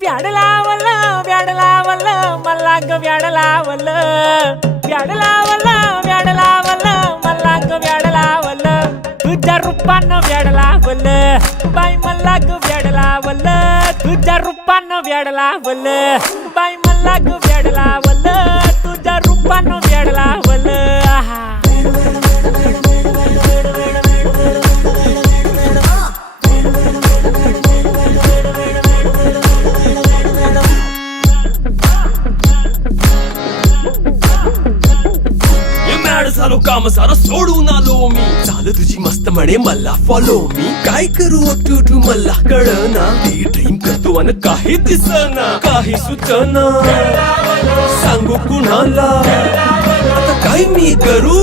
व्याड लावलं मला ग व्याड लावलं मला ग व्याड लावलं तुझ्या रूपानं व्याड लावलं बाई मला ग व्याड लावलं तुझ्या रूपानं व्याड लावलं बाई मला ग व्याड लावलं तुझ्या रूपानं व्याड लावलं आहा झालो काम सारा सोडून आलो मी झालं तुझी मस्त म्हणे मला फॉलो मी काय करू टू मला कळना ती ड्रीम करतो आणि काही दिसना काही सुचना सांगू कुणाला आता काय मी करू